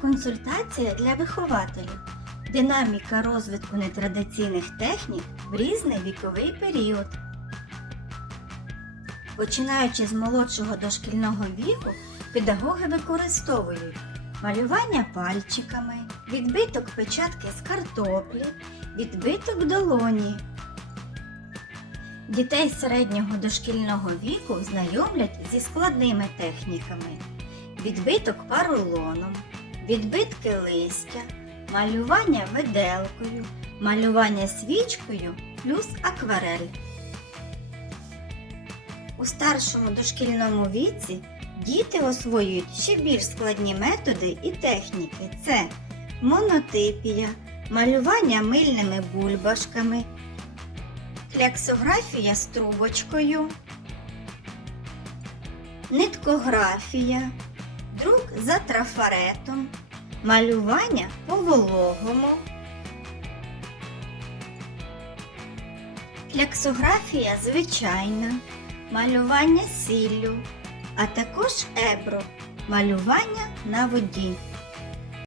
Консультація для вихователів. Динаміка розвитку нетрадиційних технік в різний віковий період. Починаючи з молодшого дошкільного віку, педагоги використовують малювання пальчиками, відбиток печатки з картоплі, відбиток долоні. Дітей середнього дошкільного віку знайомлять зі складними техніками: відбиток парулоном, відбитки листя, малювання виделкою, малювання свічкою плюс акварель. У старшому дошкільному віці діти освоюють ще більш складні методи і техніки. Це монотипія, малювання мильними бульбашками, кляксографія з трубочкою, ниткографія, друк за трафаретом, малювання по вологому, кляксографія звичайна, малювання сіллю, а також ебро, малювання на воді.